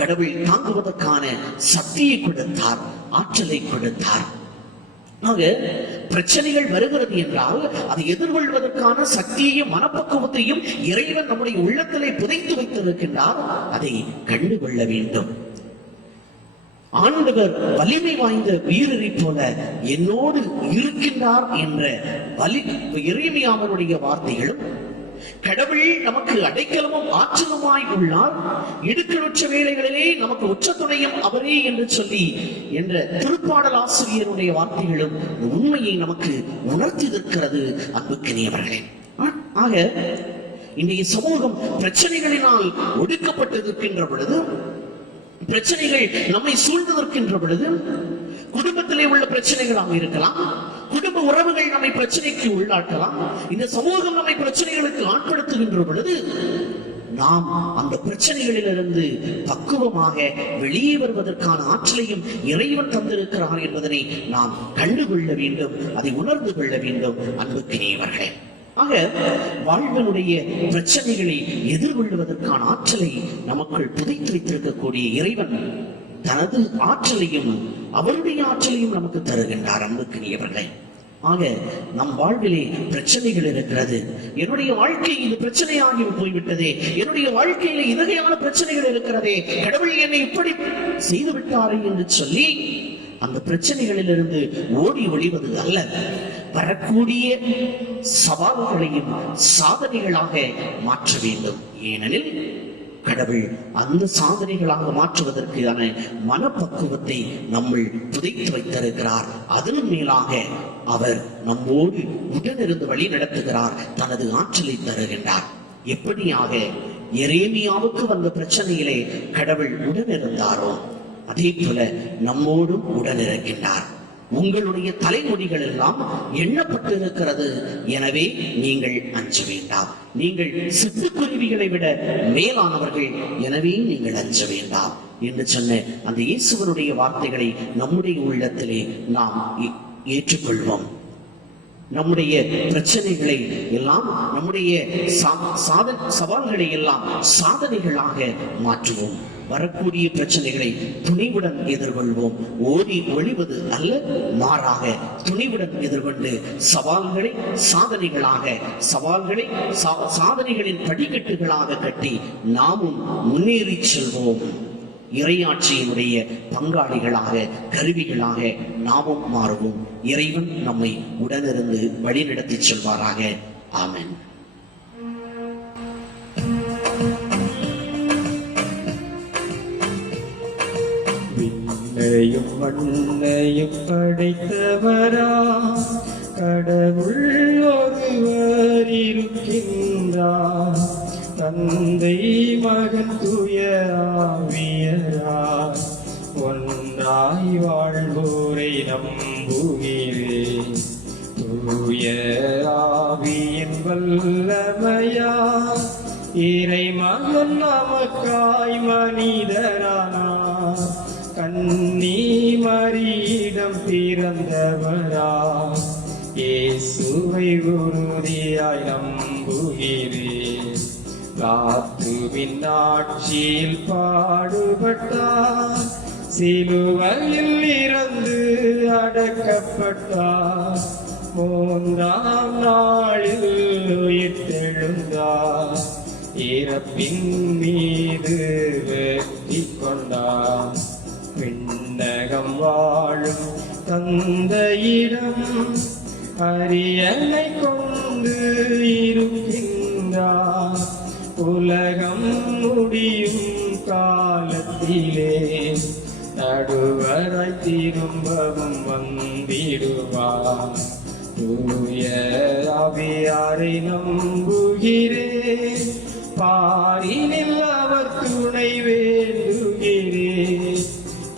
கடவுள் தாங்குவதற்கான சக்தியை கொடுத்தார், ஆற்றலை கொடுத்தார். ஆக பிரச்சனைகள் வருகிறது என்றால் அதை எதிர்கொள்வதற்கான சக்தியையும் மனப்பக்குவத்தையும் இறைவன் நம்முடைய உள்ளத்திலே புதைத்து வைத்திருக்கின்றார். அதை கண்டுகொள்ள வேண்டும். ஆண்டவர் வலிமை வாய்ந்த வீரரை போல என்னோடு இருக்கின்றார் என்ற எரேமியாவினுடைய வார்த்தைகளும், கடவுள் நமக்கு அடைக்கலமும் ஆற்றலுமாய் உள்ளார், இடுக்கலுற்ற வேளைகளிலே நமக்கு உற்ற துணையும் அவரே என்று சொல்லி என்ற திருப்பாடல் ஆசிரியருடைய வார்த்தைகளும் உண்மையை நமக்கு உணர்த்தி இருக்கிறது. அன்புக்கினியவர்களே, ஆக இன்றைய சமூகம் பிரச்சனைகளினால் ஒடுக்கப்பட்டிருக்கின்ற பொழுது, பிரச்சனைகள் நம்மை சூழ்ந்திருக்கின்ற பொழுது, குடும்பத்திலே உள்ள பிரச்சனைகளாக இருக்கலாம், குடும்ப உறவுகள் நம்மை பிரச்சனைக்கு உள்ளாக்கலாம், இந்த சமூகம் நம்மை பிரச்சனைகளுக்கு ஆட்படுத்துகின்ற பொழுது நாம் அந்த பிரச்சனைகளிலிருந்து பக்குவமாக வெளியே வருவதற்கான ஆற்றலையும் இறைவன் தந்திருக்கிறார் என்பதனை நாம் கண்டுகொள்ள வேண்டும், அதை உணர்ந்து கொள்ள வேண்டும். அன்புக்கினியவர்களே, ஆக வாழ்வினுடைய பிரச்சனைகளை எதிர்கொள்வதற்கான ஆற்றலை நமக்குள் புதைத்து வைத்திருக்கக்கூடிய இறைவன் தனது ஆற்றலையும் அவருடைய ஆற்றலையும் நமக்கு தருகின்றார். அன்புக்கினியவர்களே, ஆக நம் வாழ்விலே பிரச்சனைகள் இருக்கிறது. என்னுடைய வாழ்க்கை இது பிரச்சனையாகி போய்விட்டதே, என்னுடைய வாழ்க்கையில இதுகையான பிரச்சனைகள் இருக்கிறதே, கடவுள் என்னை இப்படி செய்து விட்டாரே என்று சொல்லி அந்த பிரச்சனைகளிலிருந்து ஓடி ஒளிவது அல்ல, வரக்கூடிய சவால்களையும் சாதனைகளாக மாற்ற வேண்டும். ஏனெனில் கடவுள் அந்த சாதனைகளாக மாற்றுவதற்கான மனப்பக்குவத்தை நம்முள் புதைத்து வைத்திருக்கிறார். அதன் மேலாக அவர் நம்மோடு உடனிருந்து வழி நடத்துகிறார், தனது ஆற்றலை தருகின்றார். எப்படியாக எரேமியாவுக்கு வந்த பிரச்சனையிலே கடவுள் உடனிருந்தாரோ அதே போல நம்மோடும் உடனிருக்கின்றார். உங்களுடைய தலைமுடிகள் எல்லாம் எண்ணப்பட்டிருக்கிறது, எனவே நீங்கள் அஞ்ச வேண்டாம். நீங்கள் சிட்டுக்குருவிகளை விட மேலானவர்கள், எனவே நீங்கள் அஞ்ச வேண்டாம் என்று சொன்ன அந்த இயேசுவனுடைய வார்த்தைகளை நம்முடைய உள்ளத்திலே நாம் ஏற்றுக்கொள்வோம். நம்முடைய பிரச்சனைகளை எல்லாம், நம்முடைய சவால்களை எல்லாம் சாதனைகளாக மாற்றுவோம். வரக்கூடிய பிரச்சனைகளை துணிவுடன் எதிர்கொள்வோம். ஓடி ஒளிவது அல்ல, மாறாக துணிவுடன் எதிர்கொண்டு சவால்களை சாதனைகளின் படிக்கட்டுகளாக கட்டி நாமும் முன்னேறி செல்வோம். இறையாட்சியினுடைய பங்காளிகளாக, கருவிகளாக நாமும் மாறுவோம். இறைவன் நம்மை உடனிருந்து வழிநடத்தி செல்வாராக. ஆமென். விண்ணையும் மண்ணையும் படைத்தவரா, கடவுள் ஒருவர் இருக்கின்றார். தந்தை மகன் தூய ஆவியராய் ஒன்றாய் வாழ்வோரை நம்புகிறேன். தூய ஆவியின் வல்லமையா இறை மகன் நமக்காய் மனிதரானார். கன்னி மரியிடம் பிறந்தவரா, இயேசுவை உறுதியாய் நம்புகிறேன். லாத்துவின் ஆட்சியில் பாடுபட்டார், சிலுவையில் இறந்து அடக்கப்பட்டார். மூன்றாம் நாளில் உயிர்த்தெழுந்தார், இறப்பின் மீது வெற்றி கொண்டார். விண்ணகம் வாழும் தந்தையிடம் அரியணை கொண்டு இருக்கின்றார். உலகம் முடியும் காலத்திலே நடுவராய் திரும்பவும் வந்திடுவார். தூய ஆவியாரை நம்புகிறேன், பாரினில் அவர் துணை வேண்டுகிறேன்.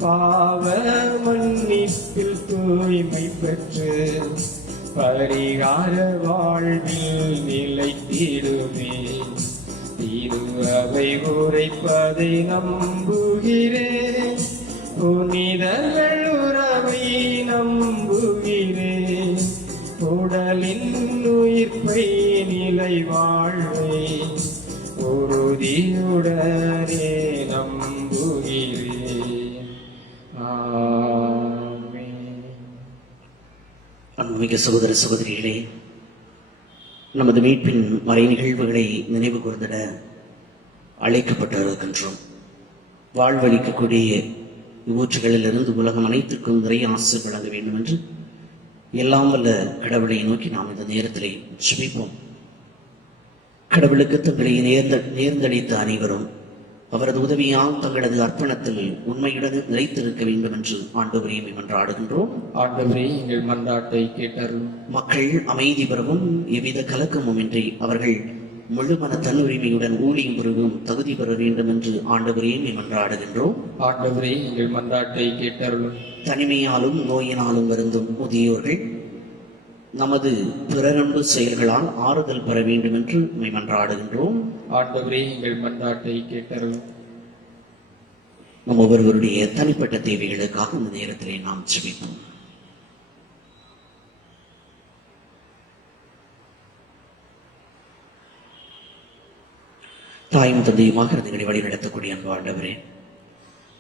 பாவ மன்னிப்பில் தூய்மை பெற்று பரிகார வாழ்வில் நிலைத்திடுமே. திரு அவை உரைப்பதை நம்புகிறேன், புனிதர்கள் உறவை நம்புகிறேன். உடலின் உயிர்ப்பை நிலை வாழ்வை உறுதியுடனே நம்புகிறேன். ஆமென். அன்புமிகு சகோதர சகோதரிகளே, நமது மீட்பின் மறை நிகழ்வுகளை நினைவு கூர்ந்திட அழைக்கப்பட்டிருக்கின்றோம். வாழ்வளிக்கக்கூடிய ஊற்றுகளிலிருந்து உலகம் அனைத்திற்கும் நிறைய ஆசை வழங்க வேண்டும் என்று எல்லாம் வல்ல கடவுளை நோக்கி நாம் இந்த நேரத்திலே ஜெபிப்போம். கடவுளுக்கு தங்களை நேர்ந்தளித்த அனைவரும் அவரது உதவியால் தங்களது அர்ப்பணத்தில் உண்மையுடன் நிலைத்திருக்க வேண்டும் என்று ஆண்டவரே மன்றாடுகின்றோம். ஆண்டவரே, எங்கள் மன்றாட்டை கேட்டருளும். மக்கள் அமைதி பெறவும் எவ்வித கலக்கமும் இன்றி அவர்கள் முழுமன தன்னுரிமையுடன் ஊழியம் புரிவும் தகுதி பெற வேண்டும் என்று ஆண்டவரே மன்றாடுகின்றோம். ஆண்டவரே, எங்கள் மன்றாட்டை கேட்டருளும். தனிமையாலும் நோயினாலும் வருந்தும் முதியோர்கள் நமது பிறரன்பு செயல்களால் ஆறுதல் பெற வேண்டும் என்று மன்றாடுகின்றோம். ஆண்டவரே, எங்கள் மன்றாட்டை கேட்டருளும். நம் ஒவ்வொருவருடைய தனிப்பட்ட தேவைகளுக்காக இந்த நேரத்திலே நாம் ஜெபிப்போம். தாயும் தந்தையுமாக எங்களை வழி நடத்தக்கூடிய அன்பு ஆண்டவரே,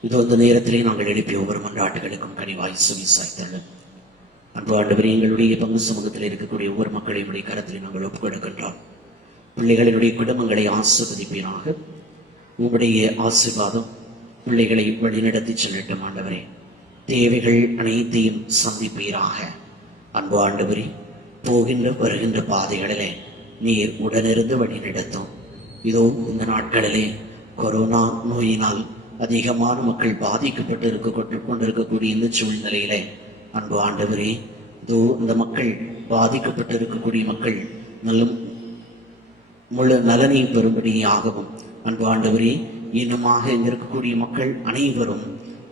இது அந்த நேரத்திலே நாங்கள் எழுப்பிய ஒவ்வொரு மன்றாட்டுகளுக்கும் கனிவாய் சுவிசாய்த்தள்ளும். அன்பு ஆண்டவரே, எங்களுடைய பங்கு சமூகத்தில் இருக்கக்கூடிய ஒவ்வொரு மக்களினுடைய கருத்தில் நாங்கள் ஒப்புக் கொடுக்கின்றோம். பிள்ளைகளினுடைய குடும்பங்களை ஆசீர்வதிப்பீராக. உங்களுடைய ஆசீர்வாதம் பிள்ளைகளை வழிநடத்தி செல்லட்டும். ஆண்டவரே, தேவைகள் அனைத்தையும் சந்திப்பீராக. அன்பு ஆண்டவரே, போகின்ற வருகின்ற பாதைகளிலே நீர் உடனிருந்து வழிநடத்தும். இதோ இந்த நாட்களிலே கொரோனா நோயினால் அதிகமான மக்கள் பாதிக்கப்பட்டு கொண்டிருக்கக்கூடிய இந்த சூழ்நிலையிலே அன்பு ஆண்டவரே, இதோ இந்த மக்கள் பாதிக்கப்பட்டு இருக்கக்கூடிய மக்கள் முழு நலனை பெறும்படியாகவும் அன்பு ஆண்டவரே, இன்னுமாக இங்க இருக்கக்கூடிய மக்கள் அனைவரும்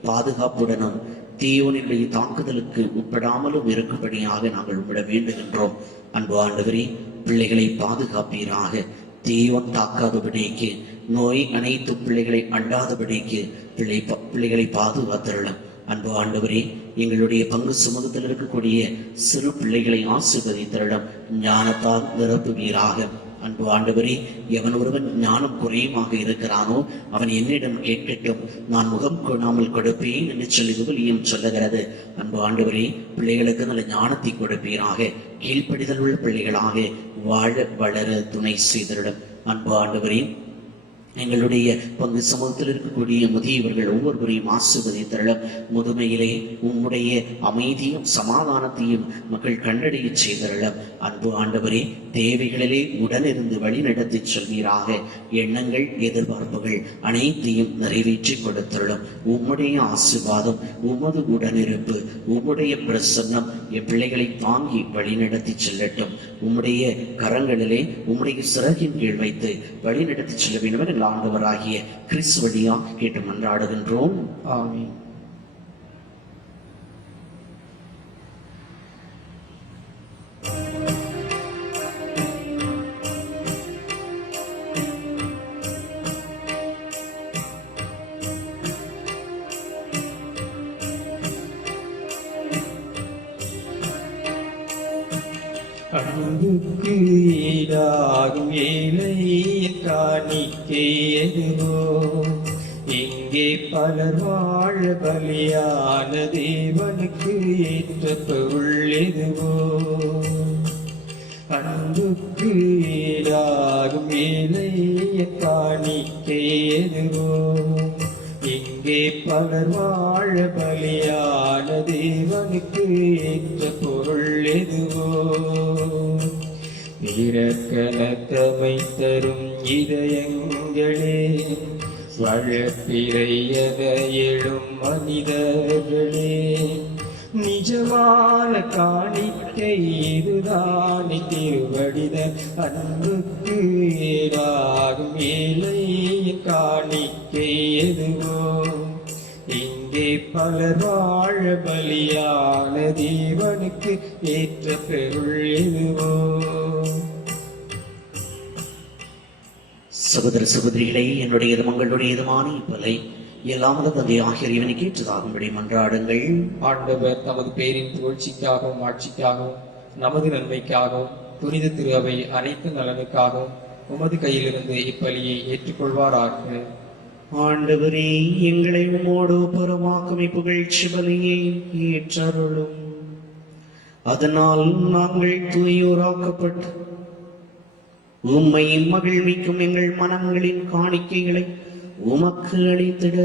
பாதுகாப்புடனும் தீயோனுடைய தாக்குதலுக்கு உட்படாமலும் இருக்கும்படியாக நாங்கள் விட வேண்டுகின்றோம். அன்பு ஆண்டவரே, பிள்ளைகளை பாதுகாப்பீராக. தீயோன் தாக்காதபடிக்கு, நோய் அனைத்து பிள்ளைகளை அண்டாதபடிக்கு பிள்ளைகளை பாதுகாத்தருளும். அன்பு ஆண்டவரே, எங்களுடைய பங்கு சமூகத்தில் இருக்கக்கூடிய சிறு பிள்ளைகளை ஆசீர்வதித்தருளும். ஞானத்தால் நிரப்புவீராக. அன்பு ஆண்டவரே, எவன் ஒருவன் ஞானம் குறையுமாக இருக்கிறானோ அவன் என்னிடம் கேட்கட்டும், நான் முகம் கொடாமல் கொடுப்பேன் என்று சொல்லி விவிலியம் சொல்லுகிறது. அன்பு ஆண்டவரே, பிள்ளைகளுக்கு நல்ல ஞானத்தை கொடுப்பீராக, கீழ்ப்படிதல் உள்ள பிள்ளைகளாக வாழ வளர துணை செய்திடும். அன்பு ஆண்டவரே, எங்களுடைய பங்கு சமூகத்தில் இருக்கக்கூடிய முதியவர்கள் ஒவ்வொருவரையும் ஆசீர்வதித்தருள, முதுமையிலே உம்முடைய அமைதியும் சமாதானத்தையும் மக்கள் கண்டடைய செய்தருள. அன்பு ஆண்டவரே, தேவைகளிலே உடனிருந்து வழி நடத்தி சொல்வீராக. எண்ணங்கள் எதிர்பார்ப்புகள் அனைத்தையும் நிறைவேற்றி கொடுத்தருளும். உம்முடைய ஆசீர்வாதம், உமது உடனிருப்பு, உம்முடைய பிரசன்னம் எப்பிள்ளைகளை தாங்கி வழிநடத்தி செல்லட்டும். உம்முடைய கரங்களிலே உம்முடைய சிறகின் கீழ் வைத்து வழிநடத்தி செல்ல வேண்டும் எங்கள் ஆண்டவராகிய கிறிஸ்து வழியாக கேட்டு மன்றாடுகின்றோம். ஆமென். அன்புக்கு ஈடாகும் ஏழை காணிக்கை எதுவோ, இங்கே பலர் வாழ பலியான தேவனுக்கு ஏற்ற பொருள் எதுவோ. அன்புக்கு ஈடாகும் ஏழை காணிக்கை எதுவோ, இங்கே பலர் வாழ பலியான தேவனுக்கு ஏற்ற பொருள் எதுவோ. இரக்கணத்தமை தரும் இதயங்களே, வழப்பிறையத எழும் மனிதர்களே, நிஜமான காணிக்கை இதுதான் திருவடித அன்புக்கு ஈடாகும் ஏழை காணிக்கை எதுவோ. இங்கே பலர் வாழ பலியான தேவனுக்கு ஏற்ற பொருள் எதுவோ. சகோதர சகோதரிகளே, என்னுடையதும் உங்களுடையதுமான இப்பலை எல்லாமது தந்தையாகிய இறைவனுக்கு ஏற்றதாகும்படி மன்றாடுங்கள். ஆண்டவர் தமது பேரின் புகழ்ச்சிக்காகவும் ஆட்சிக்காகவும் நமது நன்மைக்காகவும் புனித திரு அவை அனைத்து நலனுக்காகவும் உமது கையிலிருந்து இப்பலியை ஏற்றுக்கொள்வாராக. ஆண்டவரே, எங்களை உம்மோடு புறமாக்கும் புகழ்ச்சி பலியை ஏற்றருளும். அதனால் நாங்கள் தூயோராக்கப்பட்டு உம்மை மகிழ்விக்கும் எங்கள் மனங்களின் காணிக்கைகளை உமக்கு அளித்திட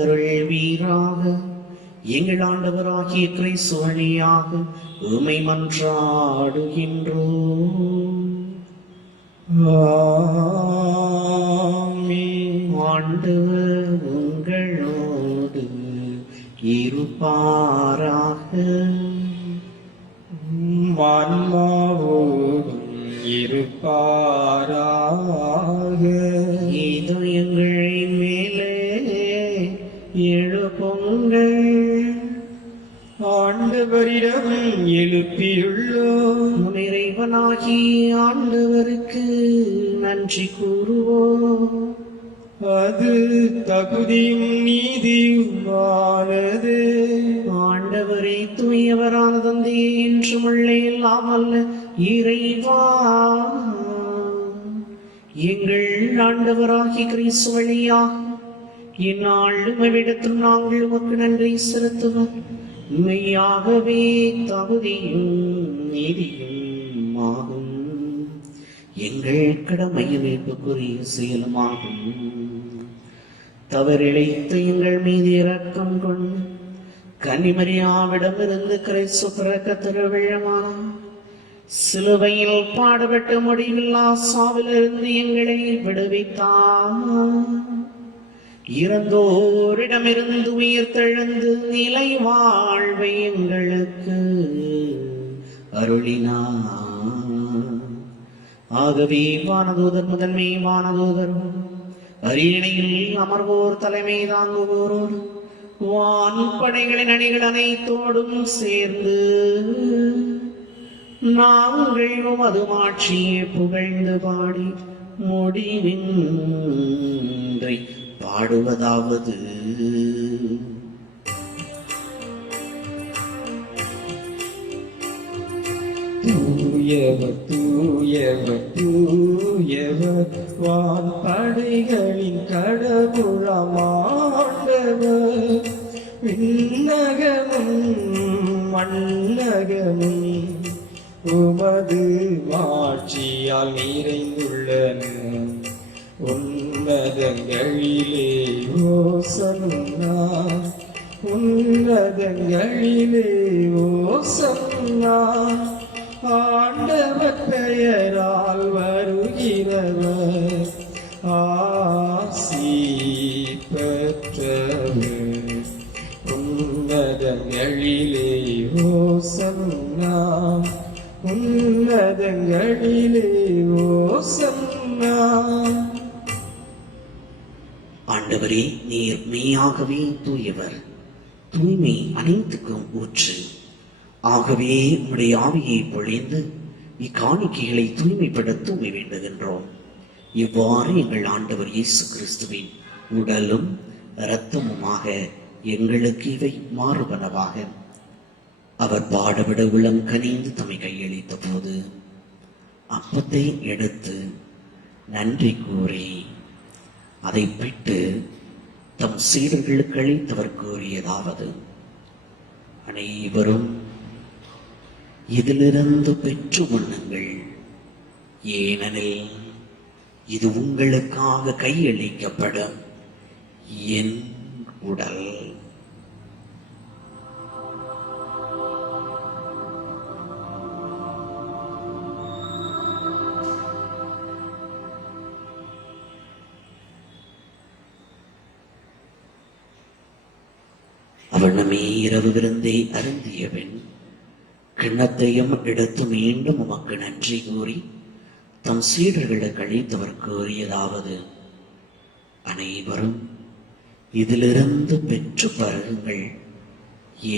அருள்வீராக. எங்கள் ஆண்டவராகிய கிறிஸ்து வழியாக உம்மை மன்றாடுகின்றோம். ஆமென். ஆண்டவர் உங்களோடு இருப்பாராக. ஆன்மாவோடும் இருப்பாராக. இதயங்களை மேலே எழுப்புங்கள். ஆண்டவரிடம் எழுப்பியுள்ளோம். இறைவனாகி ஆண்டவருக்கு நன்றி கூறுவோம். அது தகுதியும் நீதியுமானது. ஆண்டவரே, தூயவரான தந்தையே, என்றும் உள்ள எல்லாம் அல்ல இறைவா, எங்கள் ஆண்டவராகி கிறிஸ்து வழியாக இந்நாளும் அவ்விடத்தில் நாங்கள் உமக்கு நன்றி செலுத்துவோம். மெய்யாகவே தகுதியும் நீதியும் ஆகும், எங்கள் கடமையும் மீட்புக்குரிய செயலுமாகும். தவறிழைத்த எங்கள் மீது இரக்கம் கொண்டு கன்னிமரியாவிடமிருந்து கிறிஸ்து பிறக்க திருவிழமான சிலுவையில் பாடுபட்டு முடிவில்லா சாவிலிருந்து எங்களை விடுவித்தார். இறந்தோரிடமிருந்து உயிர் தெழுந்து நிலை வாழ்வை எங்களுக்கு அருளினார். ஆகவே வானதூதர் முதன்மை வானதூதரும் அரியணையில் அமர்வோர் தலைமை தாங்குவோரோர் வான் படைகளின் அணிகள் அனைத்தோடும் சேர்ந்து நாங்கள் உமது மாட்சியை புகழ்ந்து பாடி முடிவின்றி பாடுவதாவது: தூயவர் தூயவர் தூயவர் வான் படைகளின் கடவுளமாண்டவர் விண்ணகமும் மண்ணகமும் உமது மாட்சியால் நிறைந்துள்ளன. உன்னதங்களிலே ஓசன்னா உன்னதங்களிலே ஓசன்னா ஆண்டவர் பெயரால் வருகிறவர் ஆசி பெற்றவர். உன்னதங்களிலே ஓசன்னா உன்னதங்களிலே ஓசன்னா. ஆண்டவரே, நீர் மெய்யாகவே தூயவர், தூய்மை அனைத்துக்கும் ஊற்று. ஆகவே உம்முடைய ஆவியை பொழிந்து இக்காணிக்கைகளை தூய்மைப்படுத்த உம்மை வேண்டுகின்றோம். இவ்வாறு எங்கள் ஆண்டவர் இயேசு கிறிஸ்துவின் உடலும் இரத்தமுமாக எங்களுக்கு இவை மாறுபனவாக. அவர் பாடுபட உளம் கனிந்து தம்மை கையளித்த போது அப்பத்தை எடுத்து நன்றி கூறி அதை பிட்டு தம் சீடர்களுக்கு அளித்தவர் கூறியதாவது: அனைவரும் இதிலிருந்து பெற்று உண்ணுங்கள், ஏனெனில் இது உங்களுக்காக கையளிக்கப்படும் என் உடல். அவனமே இரவு விருந்தை அருந்தியவன் கிண்ணத்தையும் எடுத்து மீண்டும் உமக்கு நன்றி கூறி தம் சீடர்களுக்கு அளித்தவர் கூறியதாவது: அனைவரும் இதிலிருந்து பெற்று பருகுங்கள்,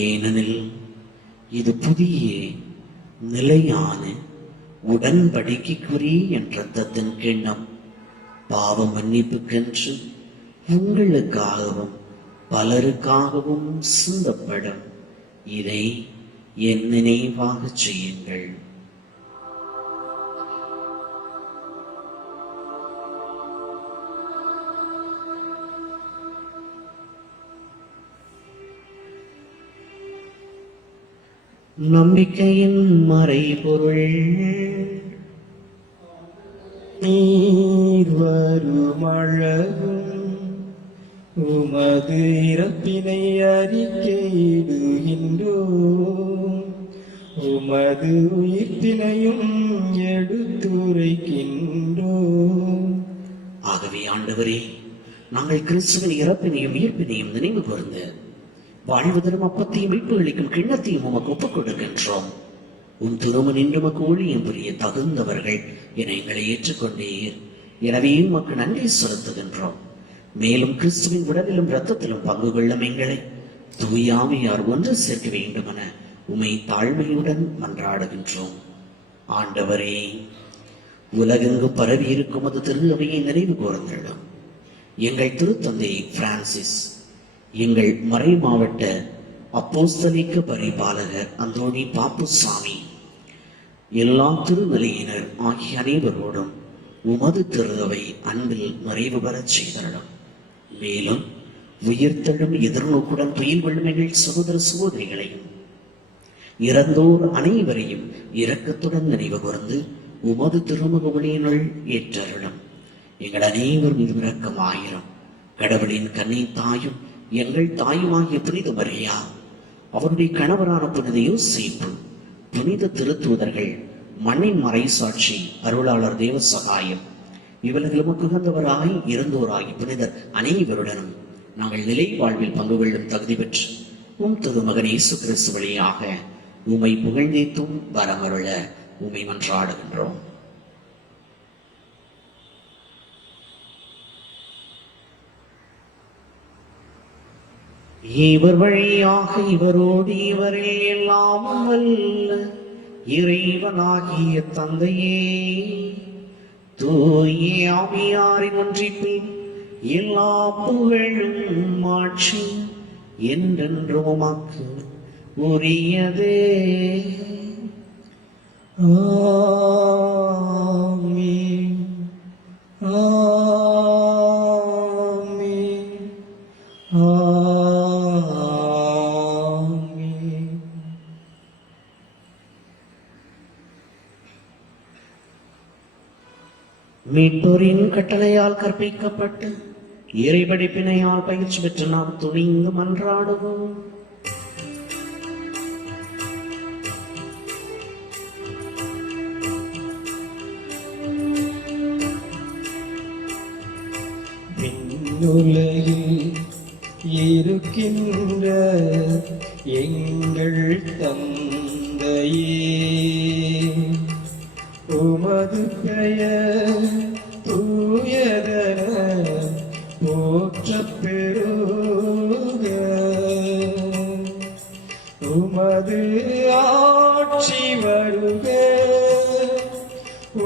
ஏனெனில் இது புதிய நிலையான உடன்படிக்கைக்குரிய என் இரத்தத்தின் கிண்ணம், பாவ மன்னிப்புக்கென்று உங்களுக்காகவும் பலருக்காகவும் சிந்தப்படும். இதை என் நினைவாக செய்யுங்கள். நம்பிக்கையின் மறைபொருள். நீர் வருமழகும் உமது இறப்பினை அறிக்கையிடுகின்றோம், உமது உயிர்ப்பினையும் எடுத்துரைக்கின்றோம். ஆகவே ஆண்டவரே, நாங்கள் கிறிஸ்துவின் இறப்பினையும் உயிர்ப்பினையும் நினைவு கூர்ந்து வாழ்வு தரும் அப்பத்தையும் மீட்பு அளிக்கும் கிண்ணத்தையும் உமக்கு ஒப்புக் கொடுக்கின்றோம். உன் திருமண் இன்று உமக்கு ஊழியம் புரிய தகுந்தவர்கள் என எங்களை ஏற்றுக்கொண்டீர். எனவே உமக்கு நன்றி செலுத்துகின்றோம். மேலும் கிறிஸ்துவின் உடலிலும் இரத்தத்திலும் பங்கு கொள்ளும் எங்களை தூயாமையார் ஒன்று சேர்க்க வேண்டுமென உமை தாழ்மையுடன் மன்றாடுகின்றோம். ஆண்டவரே, உலகெங்கு பரவி இருக்கும் அது திரு அவையை நினைவு கூர்ந்துள்ளோம். எங்கள் திருத்தந்தை பிரான்சிஸ், எங்கள் மறை மாவட்ட அப்போஸ்தலிக்க பரிபாலகர் அந்தோணி பாப்புசாமி, எல்லா திருநிலையினர் ஆகிய அனைவரோடும் உமது திரு அவை அன்பில் நிறைவு பெறச் செய்தருளும். மேலும் உயிர்த்தெழும் எதிர்நோக்குடன் துயில் கொள்ளும் எங்கள் சகோதர சகோதரிகளையும் இறந்தோர் அனைவரையும் இரக்கத்துடன் நினைவு கூர்ந்து உமது திருமுக ஒளியினுள் ஏற்றருளும். எங்கள் அனைவர் மீது இரக்கமாயிரும். கடவுளின் கன்னை தாயும் எங்கள் தாயுமாகிய புனித மரியா, அவருடைய கணவரான புனித யோசேப்பு, புனித திருத்தூதர்கள், மண்ணின் மறைசாட்சி அருளாளர் தேவ சகாயம், இவர்களுக்கு உகந்தவராய் இருந்தோராகி புனிதர் அனைவருடனும் நாங்கள் நிலை வாழ்வில் பங்கு கொள்ளும் தகுதி பெற்று உம் திருமகன் இயேசு கிறிஸ்து வழியாக உம்மை புகழ்ந்தேத்தும் வரமருள உம்மை மன்றாடுகின்றோம். இவர் வழியாக இவரோடு இவரில் எல்லாம் வல்ல இறைவனாகிய தந்தையே, தூய ஆவியாரின் ஒன்றிப்பில் எல்லா புகழும் மாட்சி என்றென்றும் உமக்கு உரியதே. ஆமென். ஆமென். ஆமென். மீட்போரின் கட்டளையால் கற்பிக்கப்பட்டு இறைபடிப்பினையால் பயிற்சி பெற்று நாம் துணிந்து மன்றாடுவோம். விண்ணுலகில் இருக்கின்ற எங்கள் தந்தையே, உமது பெயர் தூயதென போற்றப் பெறுக. உமது ஆட்சி வருக.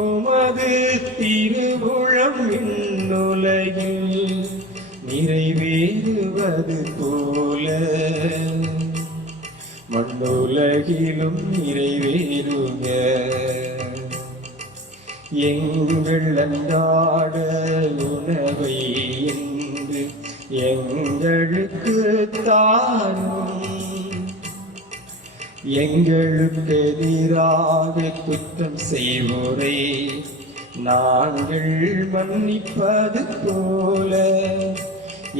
உமது திருவுளம் விண்ணுலகில் நிறைவேறுவது போல மண்ணுலகிலும் நிறைவேறுக. எங்கள் அன்றாட உணவை இன்று எங்களுக்கு தாரும். எங்களுக்கு எதிராக குற்றம் செய்வோரை நாங்கள் மன்னிப்பது போல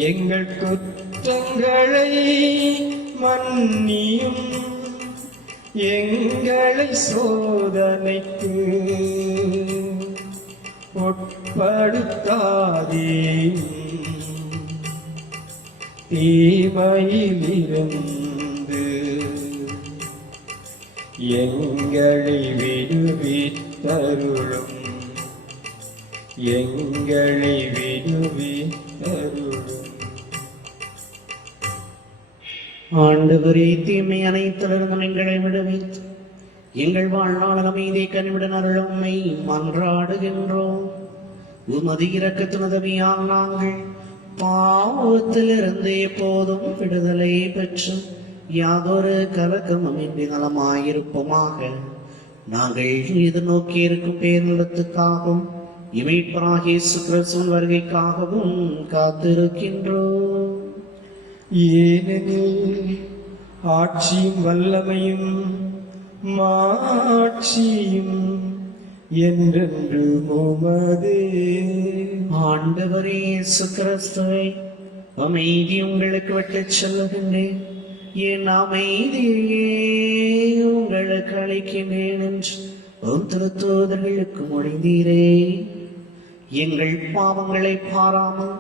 எங்கள் குற்றங்களை மன்னியும். எங்களை சோதனைக்கு உட்படுத்தாதேயும், தீமையிலிருந்து எங்களை விடுவித்தருளும். எங்களை விடுவித்தருளும். ஆண்டவரே, தீமை அனைத்திலிருந்தும் எங்களை விடுவித்து எங்கள் வாழ்நாள் அமைதியை கனிவுடன் அருளும் உம்மை மன்றாடுகின்றோம். உமது இரக்கத்தின் உதவியால் நாங்கள் பாவத்திலிருந்து எப்போதும் விடுதலை பெற்று யாதொரு கலக்கமுமின்றி நலமாயிருப்போமாக. நாங்கள் எதிர்நோக்கி இருக்கும் பேரிடத்துக்காகவும் இமைப்பராகிய இயேசு கிறிஸ்துவின் வருகைக்காகவும் காத்திருக்கின்றோம். ஏனெனில் ஆட்சியும் வல்லமையும் மாட்சியும் என்றென்று உமதே. ஆண்டவரே இயேசு கிறிஸ்துவே, அமைதி உங்களுக்கு விட்டுச் செல்லுகின்றேன், என் அமைதியே உங்களுக்கு அளிக்கின்றேன் என்று உம் திருத்தூதர்களுக்கு மொழிந்தீரே. எங்கள் பாவங்களை பாராமல்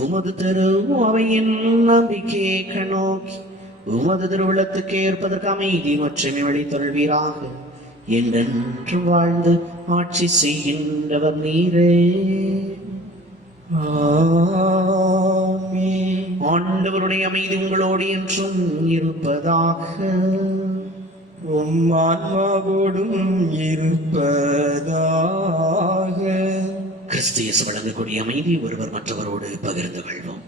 உமது திரு அவையின் நம்பிக்கையை கண்ணோக்கி உமது திருவுளத்துக்கு ஏற்பதற்கு அமைதி மற்றும் வழித்தொள்வீராக. என்றென்று வாழ்ந்து ஆட்சி செய்கின்றவர் நீரே. ஆமென். ஆண்டவருடைய அமைதி உங்களோடு என்றும் இருப்பதாக. உம் ஆன்மாவோடும் இருப்பதாக. கிறிஸ்து இயேசு வழங்கக்கூடிய அமைதி ஒருவர் மற்றவரோடு பகிர்ந்து கொள்வோம்.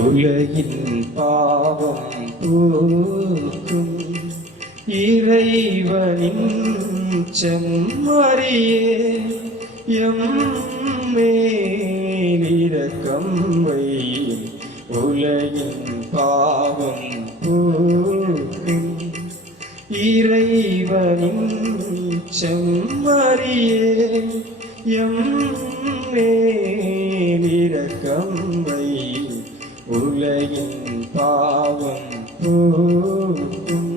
உலகின் பாவம் போக்கும் இறைவனின் செம்மறியே, எம்மேலிரக்கம் வையும். உலகின் பாவம் போக்கும் இறைவனின் செம்மறியே, எம்மேலிரக்கம் வையும். உலகின் பாவம் போக்கும்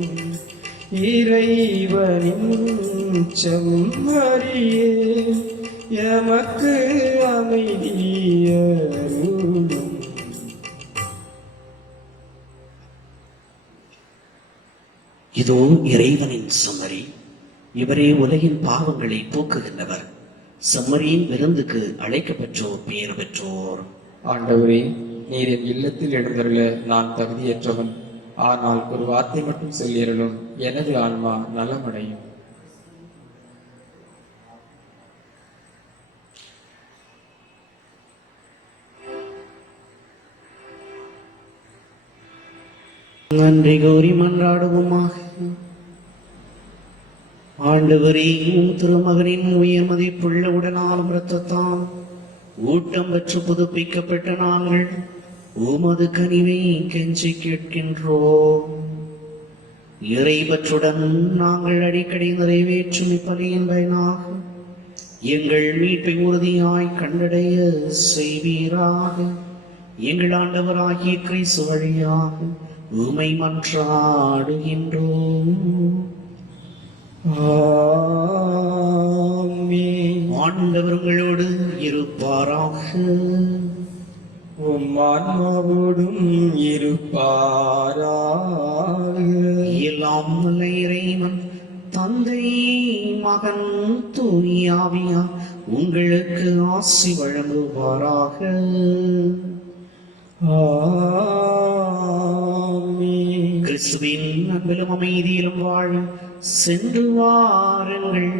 இறைவனின் செம்மறியே, எமக்கு அமைதியருளும். இதோ இறைவனின் செம்மறி, இவரே உலகின் பாவங்களை போக்குகின்றவர். செம்மறியின் விருந்துக்கு அழைக்கப்பெற்றோர் பெயர் பெற்றோர். ஆண்டவரே, நீர் என் இல்லத்தில் எழுந்தருள நான் தகுதியற்றவன். ஆனால் ஒரு வார்த்தை மட்டும் சொல்லியருளும், எனது ஆன்மா நலமடையும். நன்றி கூறி மன்றாடுவோமாக. ஆண்டவரே, உம் திருமகனின் உயர் மதிப்புள்ள உடனாலும் இரத்தத்தால் ஊட்டம் பெற்று புதுப்பிக்கப்பட்ட நாங்கள் உமது கனிவை கெஞ்சி கேட்கின்றோம். இறைவற்றுடன் நாங்கள் அடிக்கடி நிறைவேற்றும் இப்பலியின் பயனாக எங்கள் மீட்பை உறுதியாய் கண்டடைய செய்வீராக. எங்கள் ஆண்டவராகிய கிறிஸ்து வழியாக உமை மன்றாடுகின்றோம். ஆமென். ஆண்டவர் உங்களோடு இருப்பாராக. உம் ஆன்மாவோடும் இருப்பாராக. எல்லாம் வல்ல இறைவன் தந்தை, மகன், தூய ஆவியார் உங்களுக்கு ஆசி வழங்குவாராக. ஆமென். கிறிஸ்துவின் அன்பிலும் அமைதியிலும் வாழ சென்று வாருங்கள்.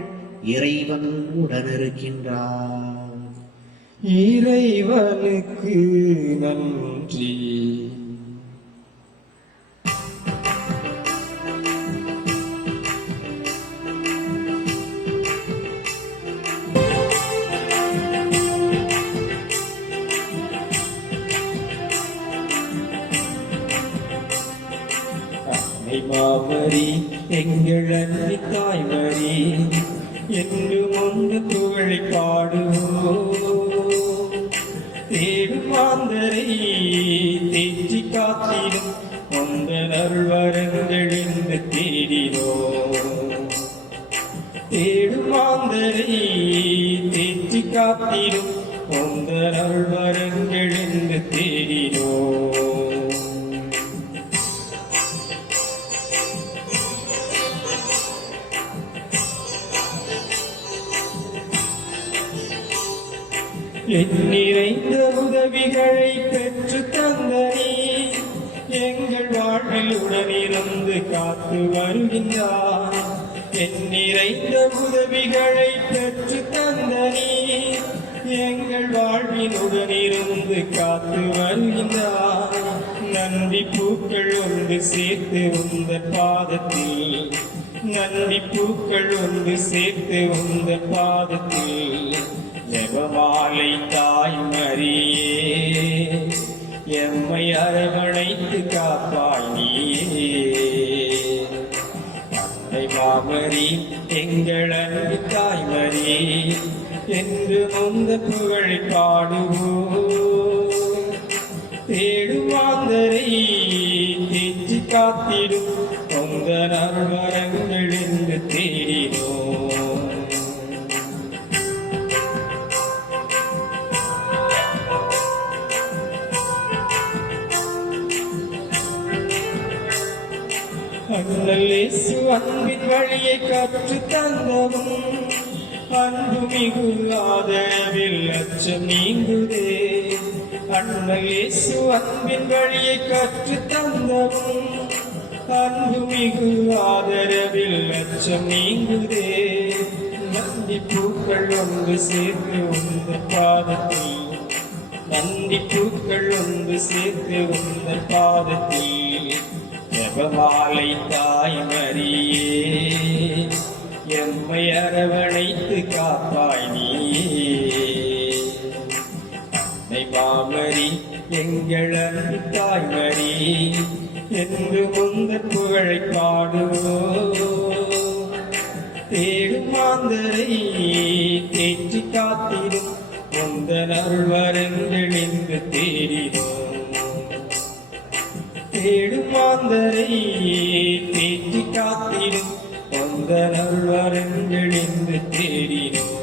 இறைவன் உடனிருக்கின்றார். இறைவனுக்கு நன்றி. அன்னை மாமரி, எங்கள் அன்னை தாய்மரி, என்று ஒன்று புகழை பாடுவோம். தேடும் மாந்தரை தேற்றி காத்திடும் ஒன்றன் அருள்வரங்கள் என்று தேடினோம். தேடும் மாந்தரை தேற்றி காத்திடும் ஒன்றன் அருள்வரங்கள் என்று தேடினோம். நிறைந்த உதவிகளை பெற்று தந்தனே, எங்கள் வாழ்வில் உடனிருந்து காத்து வருகின்றார். நிறைந்த உதவிகளை பெற்று தந்தனே, எங்கள் வாழ்வில் உடனிருந்து காத்து வருகின்றார். நன்றி பூக்கள் ஒன்று சேர்த்து உந்தன் பாதத்தில், நன்றி பூக்கள் ஒன்று சேர்த்து உந்தன் பாதத்தில் ஜெபமாலை தாய்மரியே, எம்மை அரவணைத்து காப்பாய் நீயே. அன்னை மாமரி, எங்கள் அன்பு தாய்மரி, என்று முந்த புகழை பாடுவோம். தேடும் மாந்தரை தேற்றி காத்திடும் உந்தன் அருள்வரங்கள் என்று தேடினோம். அண்ணல் இயேசு அன்பின் வழியை கற்று தந்தவும், அன்பு மிகு ஆதரவில் அச்சம் நீங்குதே. அண்ணல் இயேசு அன்பின் வழியை கற்று தந்தவும், அன்பு மிகு ஆதரவில் அச்சம் நீங்குதே. நன்றி பூக்கள் ஒன்று சேர்த்து உந்தன் பாதத்தில், நன்றி பூக்கள் ஒன்று சேர்த்து உந்தன் பாதத்தில் ஜெபமாலை தாய்மரியே, எம்மை அரவணைத்து காப்பாய் நீயே. அன்னை மாமரி, எங்கள் அன்பு தாய்மரி, என்று முந்தன் புகழை பாடுவோம். தேடும் மாந்தரை தேற்றி காத்திடும் முந்தன் அருள்வரங்கள் என்று தேடினோம். தேடும் மாந்தரை தேற்றி காத்திடும் முந்தன் அருள்வரங்கள் என்று தேடினோம்.